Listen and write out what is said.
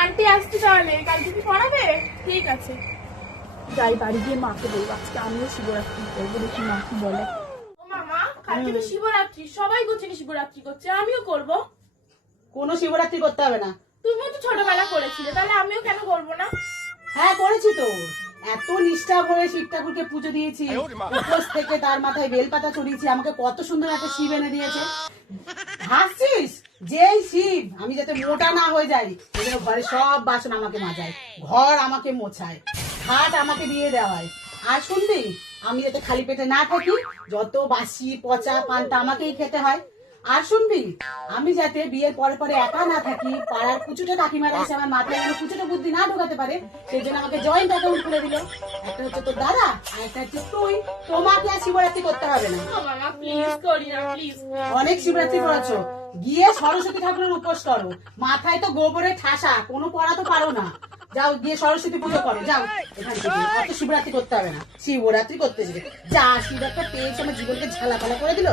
Aunty আসতে তাহলে কালকে কি পড়াবে? ঠিক আছে, যাই বাড়ি গিয়ে মাকে বলবো আজকে আমিও শিবরাত্রি করবো, দেখি মা কি বলে। ও মামা, কালকে তো শিবরাত্রি, সবাই করছে শিবরাত্রি করছে, আমিও করব। কোনো শিবরাত্রি করতে হবে না। তুমিও তো ছোটবেলা করেছিলে, তাহলে আমিও কেন করবো না? হ্যাঁ করেছি তো, এত নিষ্ঠা ভরে শিব ঠাকুরকে পুজো দিয়েছি, উপোস থেকে তার মাথায় বেলপাতা চড়িয়েছি, আমাকে কত সুন্দর একটা শিব এনে দিয়েছে। হাসছিস? যেই শিব আমি যাতে মোটা না হয়ে যাই, সেজন্য ঘরে সব বাসন আমাকে মাজায়, ঘর আমাকে মোছায়, খাট আমাকে দিয়ে দেওয়ায়। আর শুনবি, আমি যাতে খালি পেটে না থাকি, যত বাসি পচা পান্তা আমাকেই খেতে হয়। আর শুনবি, আমি যাতে বিয়ের পরে পরে একা না থাকি, পাড়ার কুচুটা কাকিমারা এসে আমার মাথায় কোনো কুচুটা বুদ্ধি না ঢোকাতে পারে, সেই জন্য আমাকে জয়েন্ট অ্যাকাউন্ট খুলে দিল। একটা হচ্ছে তোর দাদা, আর একটা হচ্ছে তুই। তোমাকে আর শিবরাত্রি করতে হবে না। ও মামা প্লিজ করি না, প্লিজ। অনেক শিবরাত্রি করেছো, গিয়ে সরস্বতী ঠাকুরের উপোস করো। মাথায় তো গোবরের ঠাসা, কোনো পড়া তো পারো না। যাও গিয়ে সরস্বতী পুজো করো, যাও এখান থেকে। অত শিবরাত্রি করতে হবে না, শিবরাত্রি করতে যাবে। যা শিব একটা পেয়েছে, আমার জীবনকে ঝালাপালা করে দিল।